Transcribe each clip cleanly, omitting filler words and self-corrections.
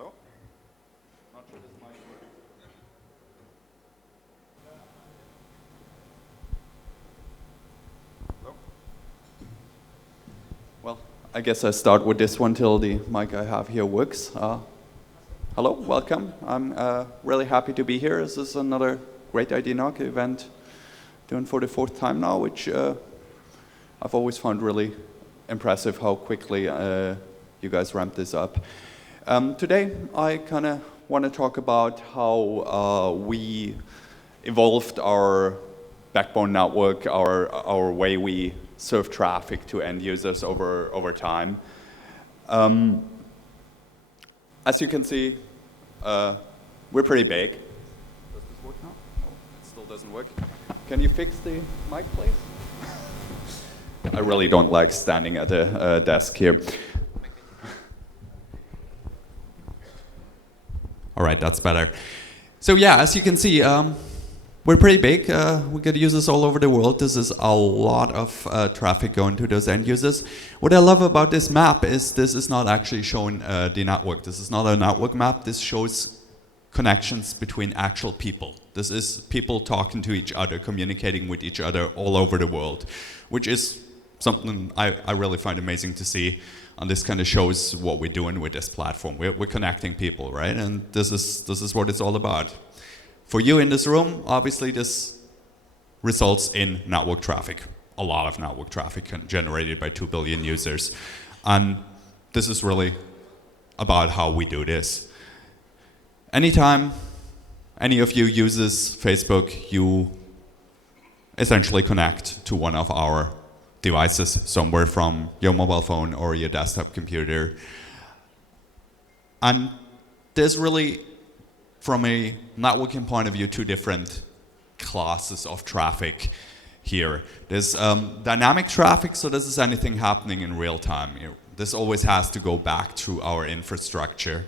Hello? Not sure this might work. Hello? Well, I guess I start with this one till the mic I have here works. Hello, welcome. I'm really happy to be here. This is another great IDNOG event, doing for the fourth time now, which I've always found really impressive how quickly you guys ramped this up. Today, I kind of want to talk about how we evolved our backbone network, our way we serve traffic to end users over time. As you can see, we're pretty big. Does this work now? No, it still doesn't work. Can you fix the mic, please? I really don't like standing at a desk here. All right, that's better. So yeah, as you can see, we're pretty big. We get users all over the world. This is a lot of traffic going to those end users. What I love about this map is this is not actually showing the network. This is not a network map. This shows connections between actual people. This is people talking to each other, communicating with each other all over the world, which is something I really find amazing to see. And this kind of shows what we're doing with this platform. We're connecting people, right? And this is what it's all about. For you in this room, obviously this results in network traffic. A lot of network traffic generated by 2 billion users. And this is really about how we do this. Anytime any of you uses Facebook, you essentially connect to one of our devices somewhere from your mobile phone or your desktop computer. And there's really, from a networking point of view, two different classes of traffic here. There's dynamic traffic, so this is anything happening in real time. This always has to go back to our infrastructure.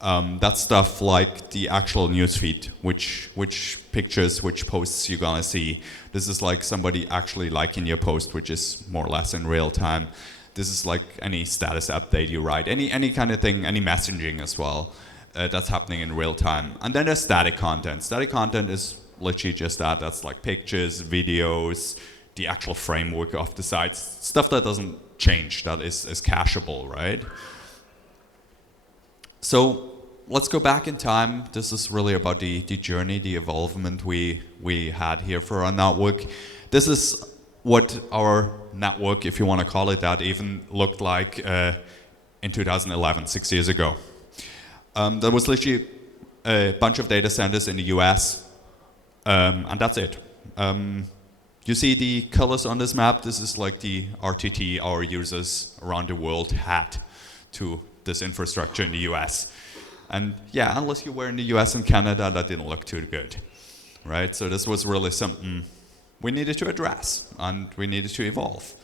That's stuff like the actual newsfeed, which pictures, which posts you're gonna see. This is like somebody actually liking your post, which is more or less in real time. This is like any status update you write, any kind of thing, any messaging as well. That's happening in real time. And then there's static content. Static content is literally just that. That's like pictures, videos, the actual framework of the sites, stuff that doesn't change, that is cacheable, right? So let's go back in time. This is really about the journey, the evolvement we had here for our network. This is what our network, if you want to call it that, even looked like in 2011, 6 years ago. There was literally a bunch of data centers in the US, and that's it. You see the colors on this map. This is like the RTT our users around the world had to this infrastructure in the US. And yeah, unless you were in the US and Canada, that didn't look too good, right? So this was really something we needed to address and we needed to evolve.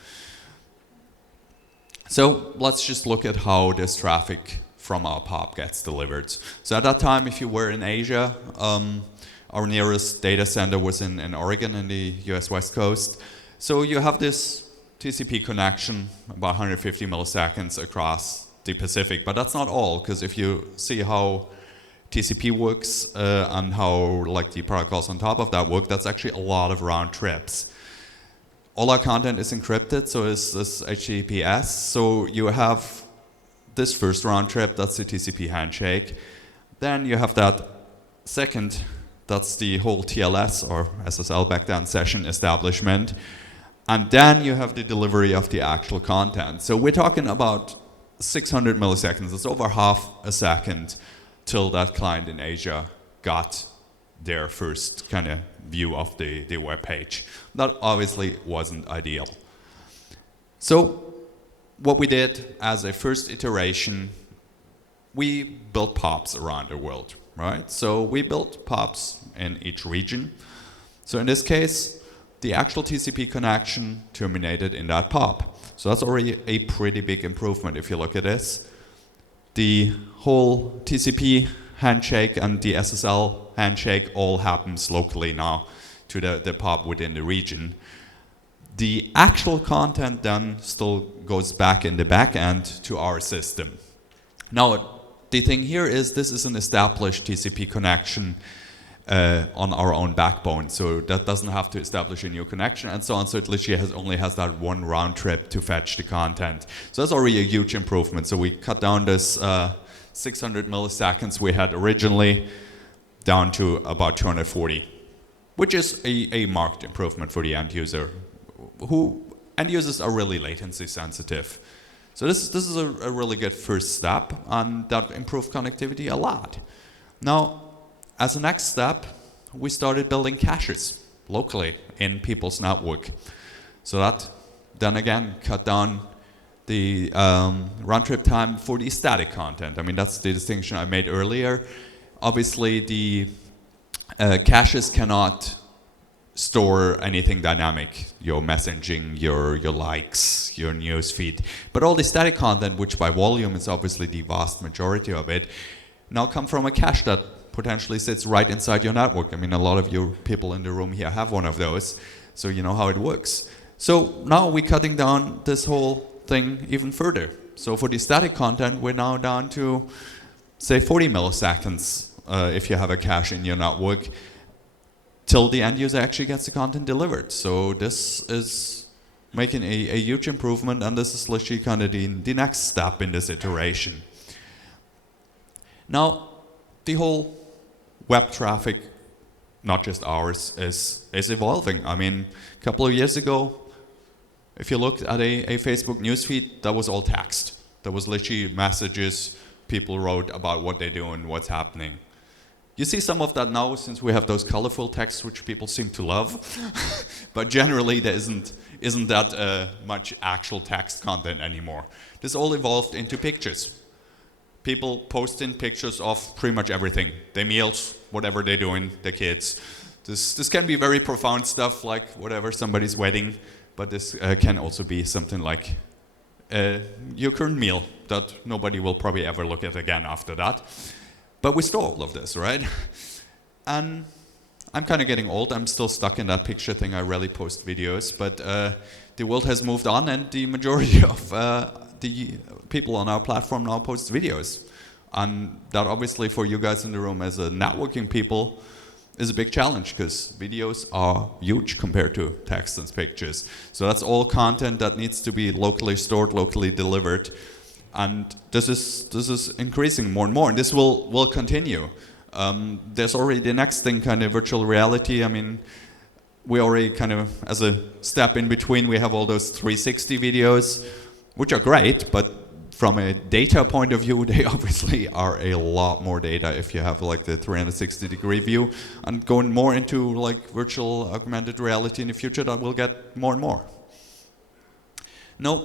So let's just look at how this traffic from our POP gets delivered. So at that time, if you were in Asia, our nearest data center was in Oregon in the US West Coast. So you have this TCP connection, about 150 milliseconds across the Pacific, but that's not all, because if you see how TCP works and how like the protocols on top of that work, that's actually a lot of round trips. All our content is encrypted, so it's HTTPS. So you have this first round trip, that's the TCP handshake. Then you have that second, that's the whole TLS or SSL back then session establishment. And then you have the delivery of the actual content. So we're talking about 600 milliseconds. It's over half a second till that client in Asia got their first kind of view of the web page. That obviously wasn't ideal. So what we did as a first iteration, we built POPs around the world, right? So we built POPs in each region. So in this case, the actual TCP connection terminated in that POP. So that's already a pretty big improvement if you look at this. The whole TCP handshake and the SSL handshake all happens locally now to the POP within the region. The actual content then still goes back in the back end to our system. Now, the thing here is this is an established TCP connection on our own backbone, so that doesn't have to establish a new connection and so on, so it literally only has that one round trip to fetch the content. So that's already a huge improvement. So we cut down this 600 milliseconds we had originally down to about 240, which is a marked improvement for the end user. End users are really latency sensitive. So this is a really good first step, and that improved connectivity a lot. Now, as a next step, we started building caches locally in people's network. So that then again cut down the round trip time for the static content. I mean, that's the distinction I made earlier. Obviously, the caches cannot store anything dynamic, your messaging, your likes, your newsfeed. But all the static content, which by volume is obviously the vast majority of it, now come from a cache that potentially sits right inside your network. I mean, a lot of you people in the room here have one of those, so you know how it works. So now we're cutting down this whole thing even further. So for the static content, we're now down to, say, 40 milliseconds if you have a cache in your network, till the end user actually gets the content delivered. So this is making a huge improvement, and this is literally kind of the next step in this iteration. Now, the whole web traffic, not just ours, is evolving. I mean, a couple of years ago, if you looked at a Facebook newsfeed, that was all text. There was literally messages people wrote about what they do and what's happening. You see some of that now, since we have those colorful texts which people seem to love, but generally there isn't that much actual text content anymore. This all evolved into pictures. People posting pictures of pretty much everything. Their meals, whatever they're doing, their kids. This can be very profound stuff, like whatever, somebody's wedding, but this can also be something like your current meal that nobody will probably ever look at again after that. But we store all of this, right? And I'm kind of getting old. I'm still stuck in that picture thing. I rarely post videos, but the world has moved on, and the majority of the people on our platform now post videos. And that obviously for you guys in the room as a networking people is a big challenge, because videos are huge compared to text and pictures. So that's all content that needs to be locally stored, locally delivered. And this is increasing more and more, and this will continue. There's already the next thing, kind of virtual reality. I mean, we already kind of, as a step in between, we have all those 360 videos, which are great, but from a data point of view, they obviously are a lot more data if you have like the 360-degree view. And going more into like virtual augmented reality in the future, that will get more and more. Now,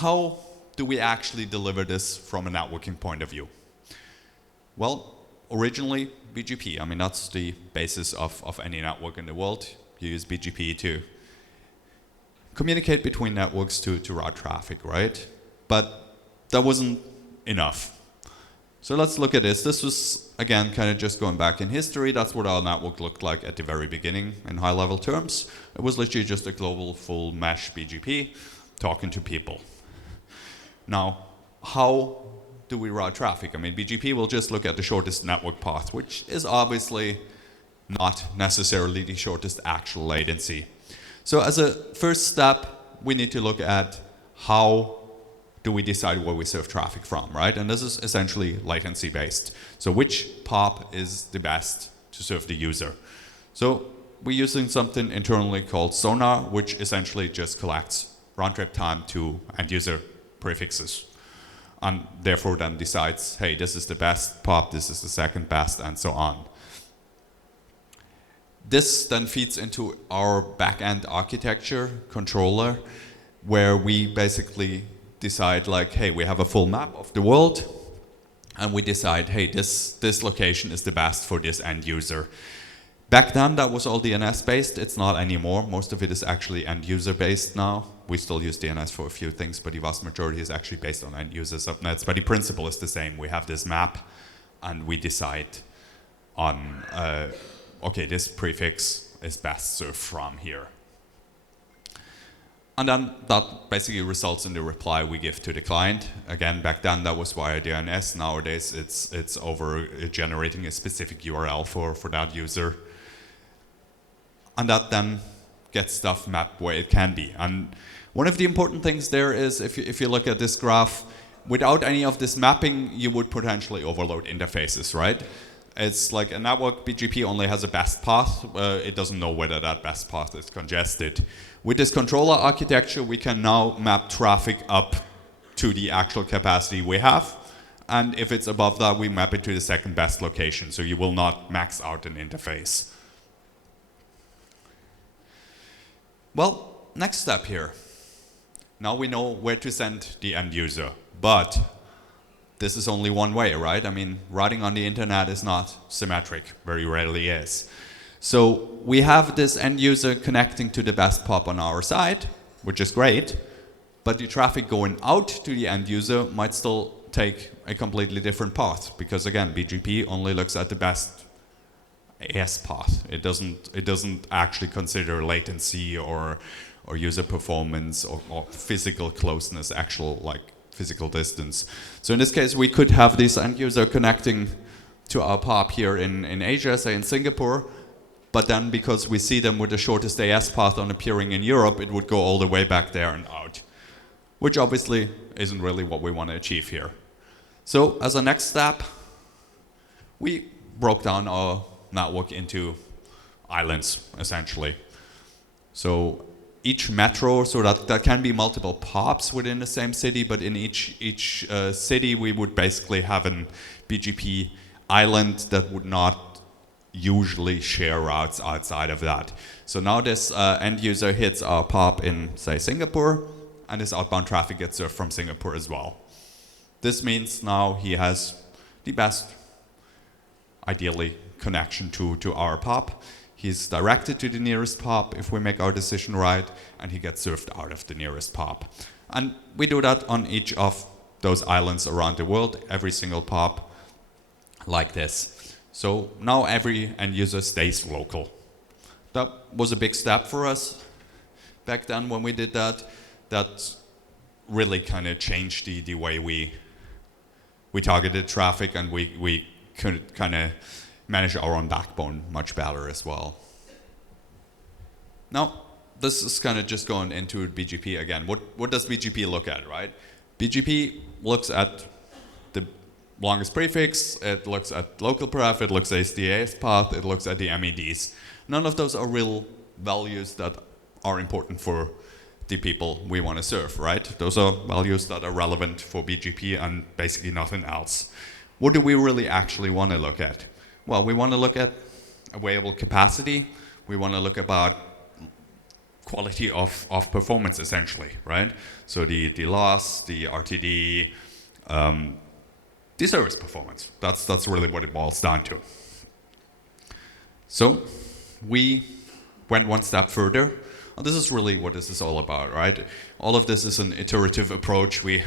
how do we actually deliver this from a networking point of view? Well, originally BGP. I mean, that's the basis of any network in the world. You use BGP to communicate between networks to route traffic, right? But that wasn't enough. So let's look at this. This was, again, kind of just going back in history. That's what our network looked like at the very beginning in high-level terms. It was literally just a global full mesh BGP talking to people. Now, how do we route traffic? I mean, BGP will just look at the shortest network path, which is obviously not necessarily the shortest actual latency. So as a first step, we need to look at how do we decide where we serve traffic from, right? And this is essentially latency based. So which POP is the best to serve the user? So we're using something internally called Sonar, which essentially just collects round trip time to end user prefixes, and therefore then decides, hey, this is the best POP, this is the second best, and so on. This then feeds into our back-end architecture controller, where we basically decide like, hey, we have a full map of the world, and we decide, hey, this location is the best for this end user. Back then, that was all DNS-based. It's not anymore. Most of it is actually end-user-based now. We still use DNS for a few things, but the vast majority is actually based on end-user subnets. But the principle is the same. We have this map, and we decide on, okay, this prefix is best served from here. And then that basically results in the reply we give to the client. Again, back then that was via DNS. Nowadays it's over generating a specific URL for that user. And that then gets stuff mapped where it can be. And one of the important things there is, if you look at this graph, without any of this mapping, you would potentially overload interfaces, right? It's like a network, BGP only has a best path. It doesn't know whether that best path is congested. With this controller architecture, we can now map traffic up to the actual capacity we have. And if it's above that, we map it to the second best location. So you will not max out an interface. Well, next step here. Now we know where to send the end user. But this is only one way, right? I mean, routing on the internet is not symmetric, very rarely is. So we have this end user connecting to the best POP on our side, which is great, but the traffic going out to the end user might still take a completely different path, because again, BGP only looks at the best AS path. It doesn't actually consider latency or user performance or physical closeness, actual like physical distance. So in this case, we could have this end user connecting to our POP here in Asia, say in Singapore, but then because we see them with the shortest AS path on appearing in Europe, it would go all the way back there and out, which obviously isn't really what we want to achieve here. So as a next step, we broke down our network into islands, essentially. So each metro, so that can be multiple POPs within the same city, but in each city we would basically have an BGP island that would not usually share routes outside of that. So now this end user hits our POP in, say, Singapore, and this outbound traffic gets served from Singapore as well. This means now he has the best, ideally, connection to our POP. He's directed to the nearest POP if we make our decision right, and he gets served out of the nearest POP. And we do that on each of those islands around the world, every single POP like this. So now every end user stays local. That was a big step for us back then when we did that. That really kind of changed the way we targeted traffic, and we could kind of manage our own backbone much better as well. Now, this is kind of just going into BGP again. What does BGP look at, right? BGP looks at the longest prefix, it looks at local pref, it looks at the AS path, it looks at the MEDs. None of those are real values that are important for the people we want to serve, right? Those are values that are relevant for BGP and basically nothing else. What do we really actually want to look at? Well, we want to look at available capacity. We want to look about quality of performance, essentially, right? So the loss, the RTD, the service performance. That's really what it boils down to. So we went one step further. And this is really what this is all about, right? All of this is an iterative approach. We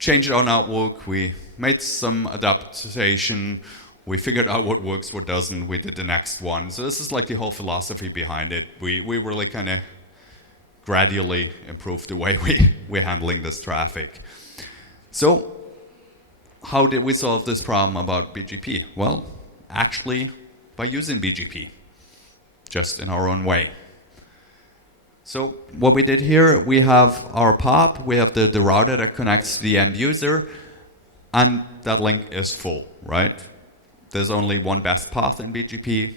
changed our network, we made some adaptation, we figured out what works, what doesn't, we did the next one. So this is like the whole philosophy behind it. We really kind of gradually improved the way we're handling this traffic. So how did we solve this problem about BGP? Well, actually by using BGP, just in our own way. So what we did here, we have our POP, we have the router that connects to the end user, and that link is full, right? There's only one best path in BGP.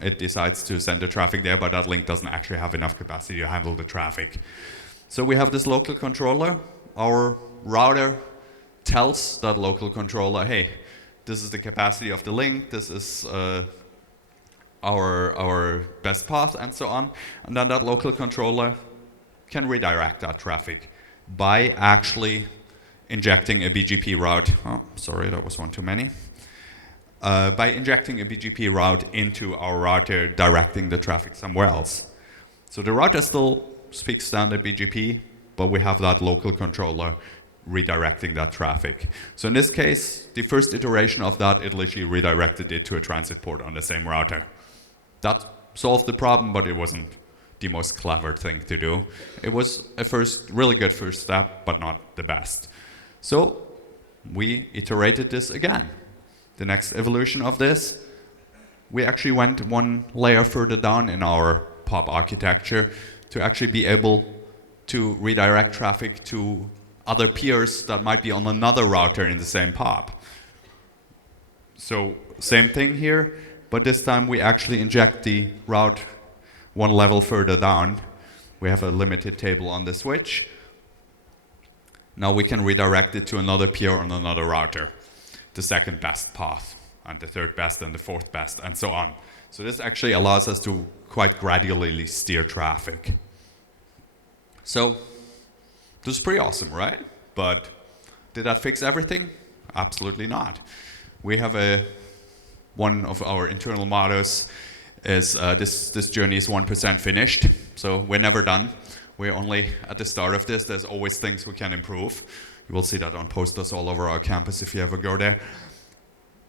It decides to send the traffic there, but that link doesn't actually have enough capacity to handle the traffic. So we have this local controller. Our router tells that local controller, hey, this is the capacity of the link, this is our best path, and so on. And then that local controller can redirect that traffic by actually injecting a BGP route. Oh, sorry, that was one too many. By injecting a BGP route into our router, directing the traffic somewhere else. So the router still speaks standard BGP, but we have that local controller redirecting that traffic. So in this case, the first iteration of that, it literally redirected it to a transit port on the same router. That solved the problem, but it wasn't the most clever thing to do. It was a really good first step, but not the best. So we iterated this again. The next evolution of this, we actually went one layer further down in our POP architecture to actually be able to redirect traffic to other peers that might be on another router in the same POP. So same thing here, but this time we actually inject the route one level further down. We have a limited table on the switch. Now we can redirect it to another peer on another router, the second best path, and the third best, and the fourth best, and so on. So this actually allows us to quite gradually steer traffic. So this is pretty awesome, right? But did that fix everything? Absolutely not. We have one of our internal mottos is this journey is 1% finished. So we're never done. We're only at the start of this. There's always things we can improve. You will see that on posters all over our campus if you ever go there.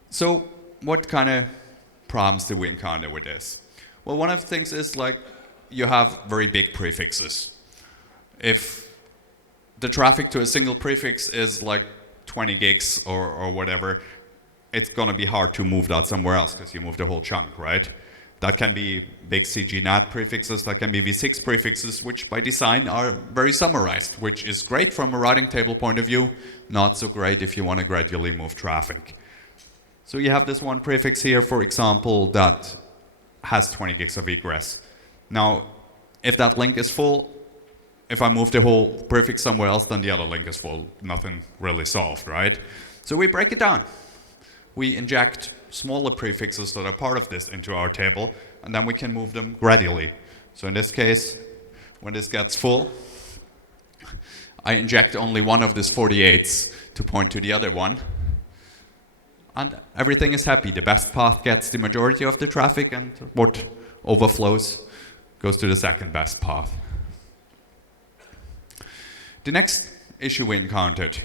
So what kind of problems do we encounter with this? Well, one of the things is like you have very big prefixes. If the traffic to a single prefix is like 20 gigs or whatever, it's going to be hard to move that somewhere else because you move the whole chunk, right? That can be big CGNAT prefixes, that can be V6 prefixes, which by design are very summarized, which is great from a routing table point of view, not so great if you want to gradually move traffic. So you have this one prefix here, for example, that has 20 gigs of egress. Now, if that link is full, if I move the whole prefix somewhere else, then the other link is full. Nothing really solved, right? So we break it down. We inject smaller prefixes that are part of this into our table, and then we can move them gradually. So in this case, when this gets full, I inject only one of these 48s to point to the other one, and everything is happy. The best path gets the majority of the traffic, and what overflows goes to the second best path. The next issue we encountered,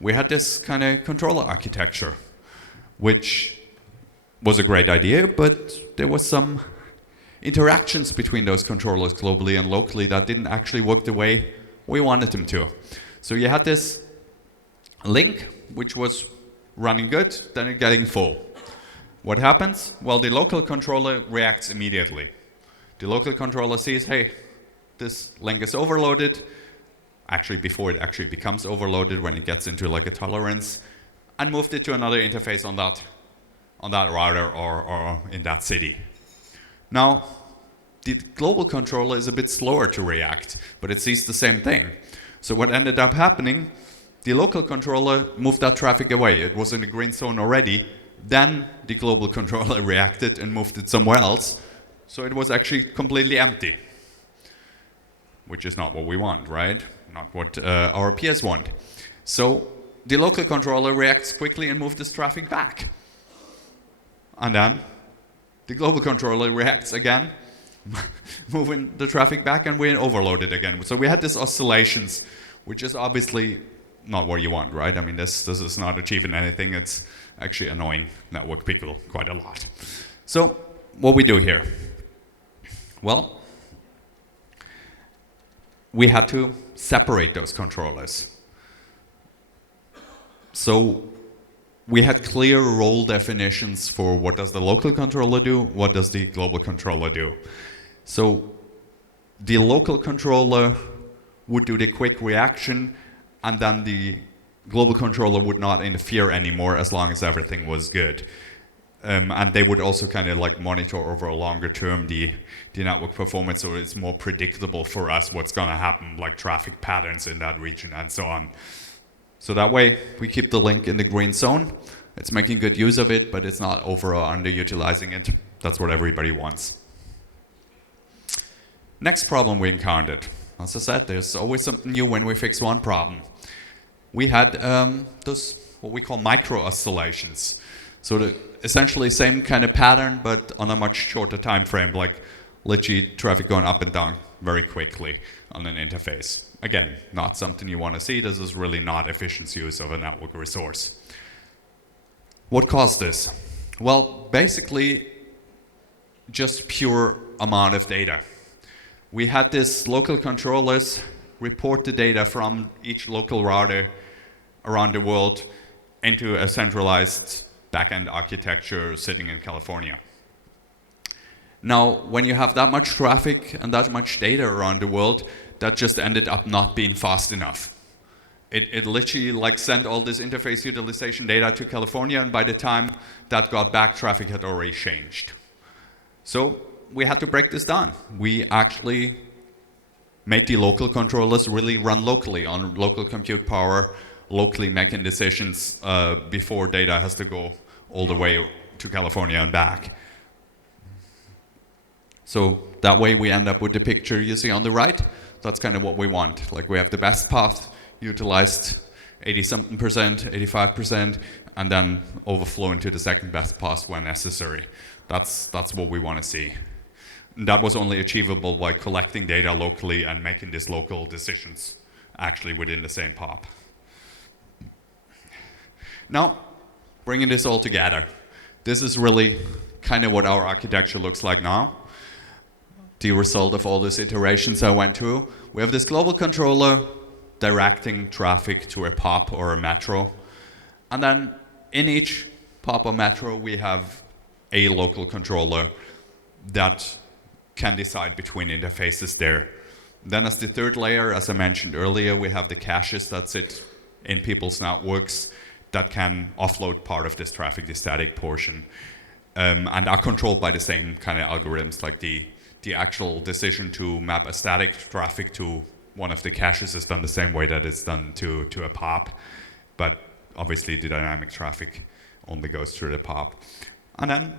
we had this kind of controller architecture, which was a great idea, but there was some interactions between those controllers globally and locally that didn't actually work the way we wanted them to. So you had this link, which was running good, then it's getting full. What happens? Well, the local controller reacts immediately. The local controller sees, hey, this link is overloaded, actually before it actually becomes overloaded, when it gets into like a tolerance, and moved it to another interface on that router or in that city. Now, the global controller is a bit slower to react, but it sees the same thing. So what ended up happening, the local controller moved that traffic away. It was in the green zone already. Then the global controller reacted and moved it somewhere else. So it was actually completely empty, which is not what we want, right? Not what our peers want. So the local controller reacts quickly and moves this traffic back. And then the global controller reacts again, moving the traffic back, and we're overloaded again. So we had these oscillations, which is obviously not what you want, right? I mean, this is not achieving anything. It's actually annoying network people quite a lot. So what we do here? Well, we had to separate those controllers. So we had clear role definitions for what does the local controller do, what does the global controller do. So the local controller would do the quick reaction, and then the global controller would not interfere anymore as long as everything was good. And they would also kind of like monitor over a longer term the network performance, so it's more predictable for us what's going to happen, like traffic patterns in that region and so on. So that way, we keep the link in the green zone. It's making good use of it, but it's not over or underutilizing it. That's what everybody wants. Next problem we encountered. As I said, there's always something new when we fix one problem. We had those, what we call micro oscillations. So essentially same kind of pattern, but on a much shorter time frame, like literally traffic going up and down very quickly on an interface. Again, not something you want to see. This is really not efficient use of a network resource. What caused this? Well, basically, just pure amount of data. we had these local controllers report the data from each local router around the world into a centralized backend architecture sitting in California. Now, when you have that much traffic and that much data around the world, that just ended up not being fast enough. It literally like sent all this interface utilization data to California, and by the time that got back, traffic had already changed. So we had to break this down. We actually made the local controllers really run locally on local compute power, locally making decisions before data has to go all the way to California and back. So that way we end up with the picture you see on the right. That's kind of what we want. Like we have the best path utilized 80-something%, 85%, and then overflow into the second best path when necessary. That's what we want to see. And that was only achievable by collecting data locally and making these local decisions actually within the same POP. Now, bringing this all together. This is really kind of what our architecture looks like now. The result of all these iterations I went through. We have this global controller directing traffic to a POP or a metro. And then in each POP or metro, we have a local controller that can decide between interfaces there. Then as the third layer, as I mentioned earlier, we have the caches that sit in people's networks that can offload part of this traffic, the static portion, and are controlled by the same kind of algorithms, like the actual decision to map a static traffic to one of the caches is done the same way that it's done to a POP, but obviously the dynamic traffic only goes through the POP. And then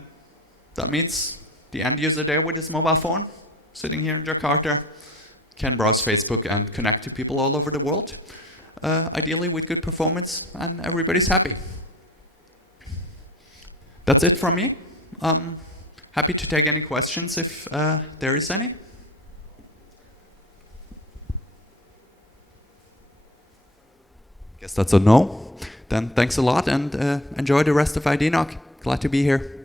that means the end user there with his mobile phone, sitting here in Jakarta, can browse Facebook and connect to people all over the world, ideally with good performance, and everybody's happy. That's it from me. Happy to take any questions if there is any. Guess that's a no. Then thanks a lot and enjoy the rest of IDNOG. Glad to be here.